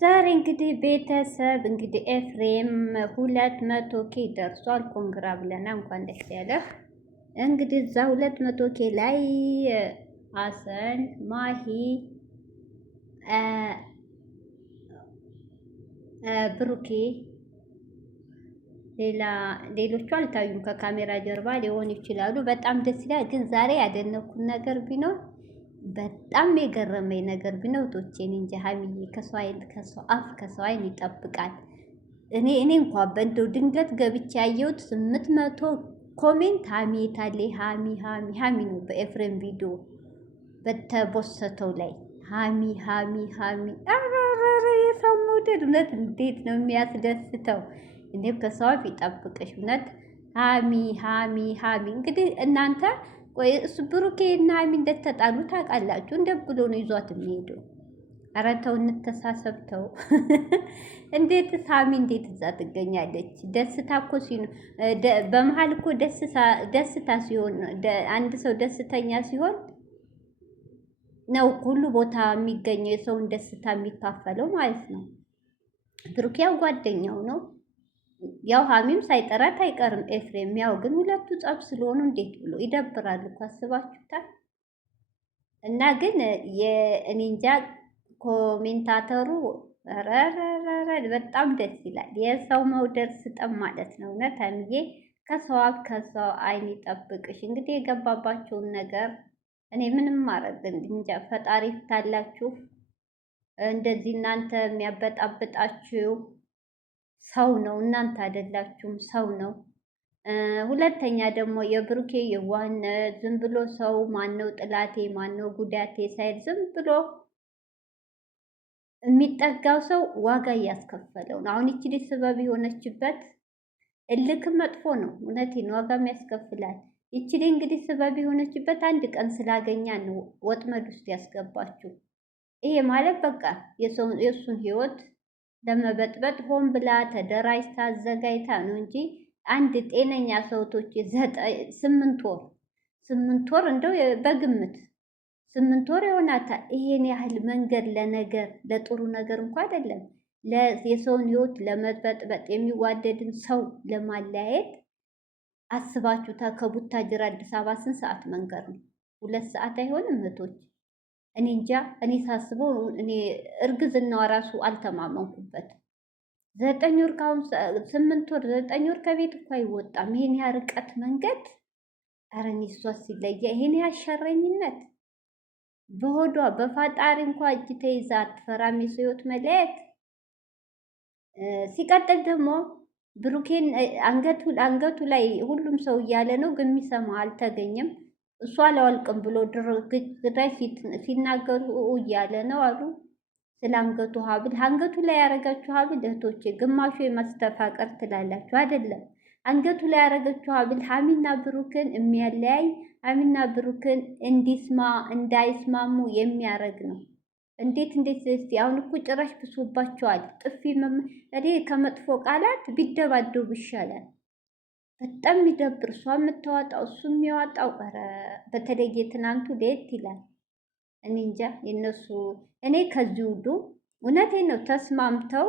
ዛሬ እንግዲህ ቤተሰብ እንግዲህ ኤፍሬም 200K ደርሷል። ኮንግራ ብለና እንኳን ደስ ያለህ። እንግዲህ እዛ 200K ላይ ሀሰን ማሂ ብሩኬ ሌሎቹ አልታዩም። ከካሜራ ጀርባ ሊሆን ይችላሉ። በጣም ደስ ይላል። ግን ዛሬ ያደነኩን ነገር ቢኖር በጣም የገረመኝ ነገር ቢኖር ቶቼን እንጂ ሀይሚዬ ከሰው አፍ ከሰው አይን ይጠብቃል። እኔ እንኳን በእንደው ድንገት ገብቼ ያየሁት 800 ኮሜንት ሀሚ የታለ ሀሚ ሀሚ ሀሚ ነው። በኤፍሬም ቪዲዮ በተቦሰተው ላይ ሀሚ ሀሚ ሀሚ። አራራራ የሰው መውደድ እውነት እንዴት ነው የሚያስደስተው! እኔም ከሰው አፍ ይጠብቅሽ እውነት ሀሚ ሀሚ ሀሚ። እንግዲህ እናንተ ቆይ እሱ ብሩኬ እና ሀይሚ እንደተጣሉ ታውቃላችሁ። እንደ ብሎ ነው ይዟት የሚሄደው። ኧረ ተው እንተሳሰብ ተው። እንዴት ሀይሚ እንዴት እዛ ትገኛለች? ደስታ እኮ በመሀል እኮ ደስታ ሲሆን አንድ ሰው ደስተኛ ሲሆን ነው ሁሉ ቦታ የሚገኘው የሰውን ደስታ የሚካፈለው ማለት ነው። ብሩኬ ያው ጓደኛው ነው። ያው ሀሚም ሳይጠራት አይቀርም ኤፍሬም። ያው ግን ሁለቱ ጸብ ስለሆኑ እንዴት ብሎ ይደብራል እኮ አስባችሁታል። እና ግን የእኔ እንጃ ኮሜንታተሩ በጣም ደስ ይላል። የሰው መውደድ ስጠም ማለት ነው። እውነት ሀይሚዬ ከሰው አፍ ከሰው አይን ይጠብቅሽ። እንግዲህ የገባባቸውን ነገር እኔ ምንም ማድረግ እንጃ። ፈጣሪ ፍታላችሁ። እንደዚህ እናንተ የሚያበጣብጣችሁ ሰው ነው፣ እናንተ አይደላችሁም፣ ሰው ነው። ሁለተኛ ደግሞ የብሩኬ የዋህነት ዝም ብሎ ሰው ማነው ጥላቴ ማነው ጉዳቴ ሳይል ዝም ብሎ የሚጠጋው ሰው ዋጋ እያስከፈለው ነው። አሁን ይቺ ልጅ ስበብ የሆነችበት እልክም መጥፎ ነው። እውነቴን ዋጋም ያስከፍላል። ይቺ ልጅ እንግዲህ ስበብ የሆነችበት አንድ ቀን ስላገኛ ነው ወጥመድ ውስጥ ያስገባችው። ይሄ ማለት በቃ የእሱን ህይወት ለመበጥበጥ ሆን ብላ ተደራጅታ አዘጋጅታ ነው እንጂ አንድ ጤነኛ ሰውቶች 8 ወር እንደው በግምት 8 ወር ይሆናታል። ይሄን ያህል መንገድ ለነገር ለጥሩ ነገር እንኳ አይደለም የሰውን ህይወት ለመበጥበጥ የሚዋደድን ሰው ለማለያየት አስባችሁታ። ከቡታጅራ አዲስ አበባ ስንት ሰዓት መንገድ ነው? 2 ሰዓት አይሆንም እህቶች? እኔ እንጃ። እኔ ሳስበው እኔ እርግዝናዋ ራሱ አልተማመንኩበት። 9 ወር ካሁን 8 ወር 9 ወር ከቤት እኮ አይወጣም። ይሄን ያህል ርቀት መንገድ። ኧረ እኔ እሷ ሲለየ ይሄን ያህል ሸረኝነት በሆዷ በፋጣሪ እንኳ እጅ ተይዛ አትፈራም የሰው ህይወት መለየት። ሲቀጥል ደግሞ ብሩኬን አንገቱ ላይ ሁሉም ሰው እያለ ነው፣ ግን የሚሰማ አልተገኘም። እሷ አላወልቅም ብሎ ድረግ ሲናገሩ እያለ ነው አሉ። ስለ አንገቱ ሀብል አንገቱ ላይ ያረጋችሁ ሀብል እህቶቼ ግማሹ የማስተፋቀር ትላላችሁ አይደለም። አንገቱ ላይ ያረጋችሁ ሀብል ሀሚና ብሩክን የሚያለያይ ሀሚና ብሩክን እንዳይስማሙ የሚያረግ ነው። እንዴት እስቲ አሁን እኮ ጭራሽ ብሶባቸዋል። ጥፊ እኔ ከመጥፎ ቃላት ቢደባደቡ ይሻላል። በጣም የሚደብር እሷ የምታወጣው እሱ የሚያወጣው። ኧረ በተለይ የትናንቱ ለየት ይላል። እኔ እንጃ የነሱ እኔ ከዚህ ሁሉ እውነቴን ነው ተስማምተው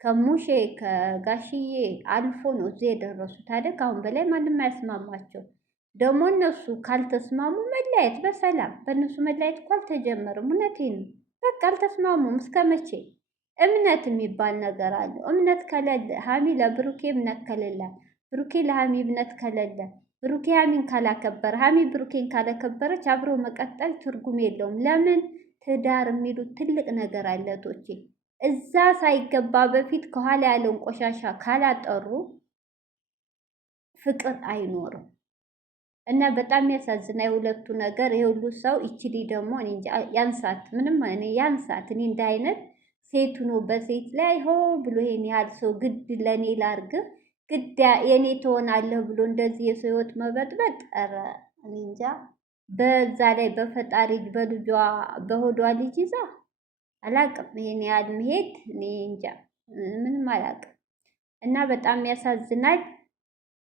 ከሙሼ ከጋሽዬ አልፎ ነው እዚህ የደረሱት። ታዲያ ከአሁን በላይ ማንም አያስማማቸው። ደግሞ እነሱ ካልተስማሙ መለያየት በሰላም በእነሱ መለያየት እኮ አልተጀመርም። እውነቴን ነው በቃ አልተስማሙም። እስከ መቼ? እምነት የሚባል ነገር አለው። እምነት ከሌለ ሀሚ ለብሩኬ እምነት ከሌለ ብሩኬ ለሀሚ እምነት ከሌለ ብሩኬ ሀሚን ካላከበረ ሀሚ ብሩኬን ካላከበረች አብሮ መቀጠል ትርጉም የለውም። ለምን? ትዳር የሚሉት ትልቅ ነገር አለ ቶቼ። እዛ ሳይገባ በፊት ከኋላ ያለውን ቆሻሻ ካላጠሩ ፍቅር አይኖርም። እና በጣም ያሳዝና የሁለቱ ነገር የሁሉ ሰው ይችሊ ደግሞ ያንሳት ምንም እኔ ያንሳት። እኔ እንደ አይነት ሴቱ ነው በሴት ላይ ሆ ብሎ ይሄን ያህል ሰው ግድ ለእኔ ላርግህ ግድ የኔ ትሆናለህ ብሎ እንደዚህ የሰው ህይወት መበጥበጥ። ኧረ እኔ እንጃ። በዛ ላይ በፈጣሪ በልጇ በሆዷ ልጅ ይዛ አላቅም። ይሄን ያህል መሄድ እኔ እንጃ ምንም አላቅም። እና በጣም ያሳዝናል።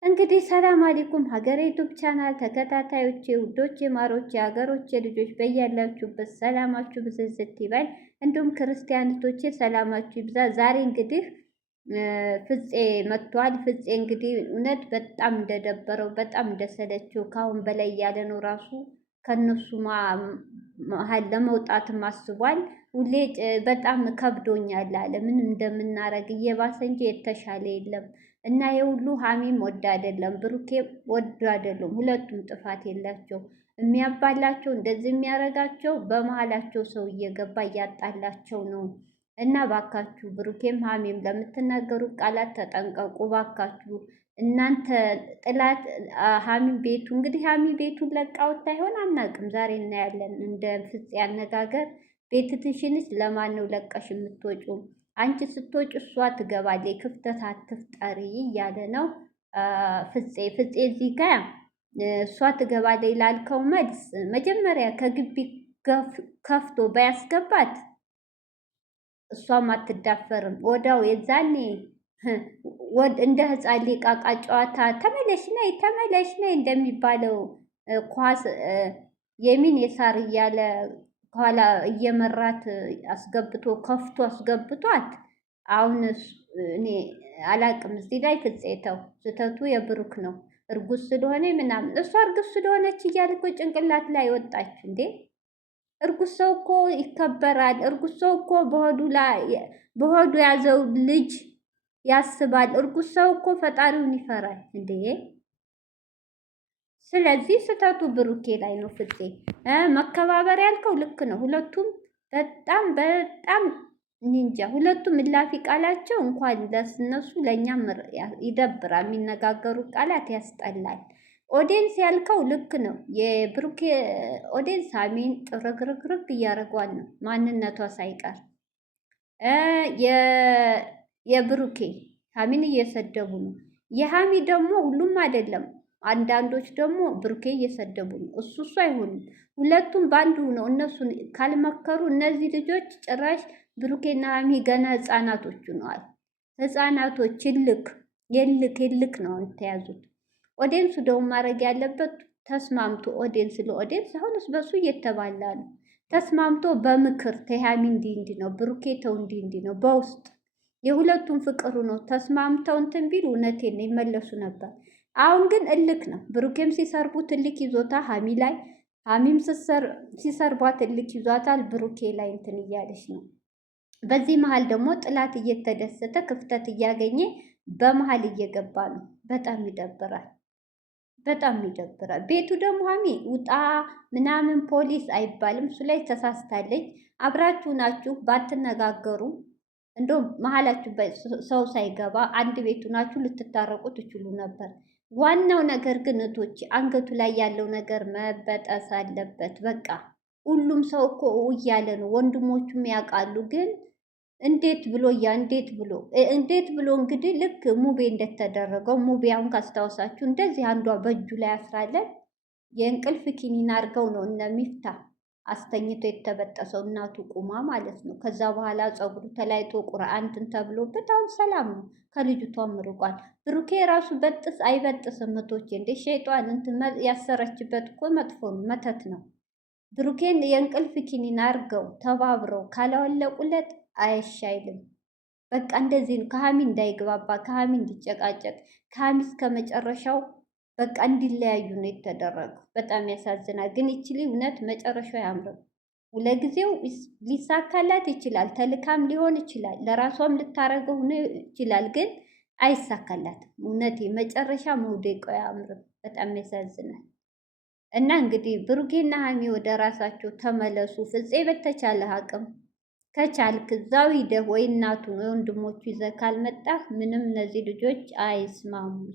እንግዲህ ሰላም አለይኩም ሀገሬ ዩቱብ ቻናል ተከታታዮቼ ውዶቼ ማሮቼ ሀገሮቼ ልጆች በያላችሁበት ሰላማችሁ ብዝዝት ይበል። እንዲሁም ክርስቲያኖቼ ሰላማችሁ ይብዛ። ዛሬ እንግዲህ ፍፄ መጥቷል። ፍፄ እንግዲህ እውነት በጣም እንደደበረው በጣም እንደሰለችው ከአሁን በላይ እያለ ነው ራሱ ከነሱ መሀል ለመውጣትም አስቧል። ሁሌ በጣም ከብዶኛል አለ። ምን እንደምናረግ እየባሰ እንጂ የተሻለ የለም እና የሁሉ ሀሚም ወድ አይደለም ብሩኬ ወድ አይደለም። ሁለቱም ጥፋት የላቸው። የሚያባላቸው እንደዚህ የሚያረጋቸው በመሀላቸው ሰው እየገባ እያጣላቸው ነው። እና ባካችሁ ብሩኬም ሀሚም ለምትናገሩ ቃላት ተጠንቀቁ ባካችሁ። እናንተ ጥላት ሀሚ ቤቱ እንግዲህ ሀሚ ቤቱን ለቃውታ ይሆን አናውቅም። ዛሬ እናያለን። እንደ ፍፄ አነጋገር ቤትሽንስ ለማን ነው ለቀሽ የምትወጩ? አንቺ ስትወጭ እሷ ትገባለች። ክፍተት አትፍጠሪ እያለ ነው ፍፄ። ፍፄ እዚህ ጋር እሷ ትገባለች ላልከው መልስ መጀመሪያ ከግቢ ከፍቶ ባያስገባት እሷም አትዳፈርም። ወዳው የዛኔ እንደ ህፃን ሊቃቃ ጨዋታ ተመለሽ ነይ እንደሚባለው ኳስ የሚን የሳር እያለ ከኋላ እየመራት አስገብቶ ከፍቶ አስገብቷት። አሁን እኔ አላቅም። እዚህ ላይ ፍፄተው ስህተቱ የብሩክ ነው። እርጉዝ ስለሆነ ምናምን እሷ እርጉዝ ስለሆነች እያለ እኮ ጭንቅላት ላይ ወጣች እንዴ! እርጉዝ ሰው እኮ ይከበራል። እርጉዝ ሰው እኮ በሆዱ ያዘው ልጅ ያስባል። እርጉዝ ሰው እኮ ፈጣሪውን ይፈራል እንዴ! ስለዚህ ስህተቱ ብሩኬ ላይ ነው። ፍፄ መከባበር ያልከው ልክ ነው። ሁለቱም በጣም ኒንጃ፣ ሁለቱም እላፊ ቃላቸው እንኳን ለስነሱ ለእኛም ይደብራል። የሚነጋገሩ ቃላት ያስጠላል። ኦዲየንስ ያልከው ልክ ነው። የብሩኬ ኦዲየንስ ሀሚን ጥርግርግርግ እያደረጓል ነው ማንነቷ ሳይቀር። የብሩኬ ሀሚን እየሰደቡ ነው። የሀሚ ደግሞ ሁሉም አይደለም። አንዳንዶች ደግሞ ብሩኬ እየሰደቡ ነው። እሱ አይሆንም። ሁለቱም በአንዱ ነው። እነሱን ካልመከሩ እነዚህ ልጆች ጭራሽ ብሩኬና ሀሚ ገና ህፃናቶቹ ነዋል። ህፃናቶች የልክ ነው የተያዙት። ኦዲየንሱ ደግሞ ማድረግ ያለበት ተስማምቶ ኦዲየንስ ለኦዲየንስ አሁንስ በሱ እየተባላ ነው። ተስማምቶ በምክር ተሃሚ እንዲህ ነው ብሩኬ ተው እንዲህ ነው በውስጥ የሁለቱም ፍቅሩ ነው። ተስማምተው እንትን ቢሉ እውነቴን ነው ይመለሱ ነበር። አሁን ግን እልክ ነው። ብሩኬም ሲሰርቡት እልክ ይዞታ ሀሚ ላይ፣ ሀሚም ሲሰርቧት እልክ ይዟታል ብሩኬ ላይ እንትን እያለች ነው። በዚህ መሀል ደግሞ ጥላት እየተደሰተ ክፍተት እያገኘ በመሀል እየገባ ነው። በጣም ይደብራል። ቤቱ ደግሞ ሀሚ ውጣ ምናምን ፖሊስ አይባልም። እሱ ላይ ተሳስታለች። አብራችሁ ናችሁ ባትነጋገሩ እንደውም መሀላችሁ ሰው ሳይገባ አንድ ቤቱ ናችሁ ልትታረቁ ትችሉ ነበር። ዋናው ነገር ግን እህቶች አንገቱ ላይ ያለው ነገር መበጠስ አለበት። በቃ ሁሉም ሰው እኮ እያለ ነው፣ ወንድሞቹም ያውቃሉ። ግን እንዴት ብሎ እንግዲህ ልክ ሙቤ እንደተደረገው ሙቤ አሁን ካስታወሳችሁ እንደዚህ አንዷ በእጁ ላይ አስራለን የእንቅልፍ ኪኒን አድርገው ነው እነ ሚፍታ አስተኝቶ የተበጠሰው እናቱ ቁማ ማለት ነው። ከዛ በኋላ ፀጉሩ ተላይቶ ቁርአን እንትን ተብሎበት አሁን ሰላም ነው። ከልጅቷም ርቋል። ብሩኬ ራሱ በጥስ አይበጥስም። እህቶቼ እንደ ሸይጧን እንትን ያሰረችበት እኮ መጥፎ ነው፣ መተት ነው። ብሩኬን የእንቅልፍ ኪኒን አርገው ተባብረው ካላወለቁለት አይሻይልም። በቃ እንደዚህ ነው። ከሀሚ እንዳይግባባ፣ ከሀሚ እንዲጨቃጨቅ፣ ከሀሚ እስከ መጨረሻው በቃ እንዲለያዩ ነው የተደረገው። በጣም ያሳዝናል። ግን ይችሊ እውነት መጨረሻው አያምርም። ለጊዜው ሊሳካላት ይችላል፣ ተልካም ሊሆን ይችላል፣ ለራሷም ልታረገው ሆኖ ይችላል። ግን አይሳካላትም። እውነቴ መጨረሻ መውደቀው አያምርም። በጣም ያሳዝናል። እና እንግዲህ ብሩኬና ሀሚ ወደ ራሳቸው ተመለሱ። ፍፄ በተቻለ አቅም ከቻልክ እዛው ሂደህ ወይ እናቱን ወይ ወንድሞቹ ይዘህ ካልመጣህ ምንም እነዚህ ልጆች አይስማሙም።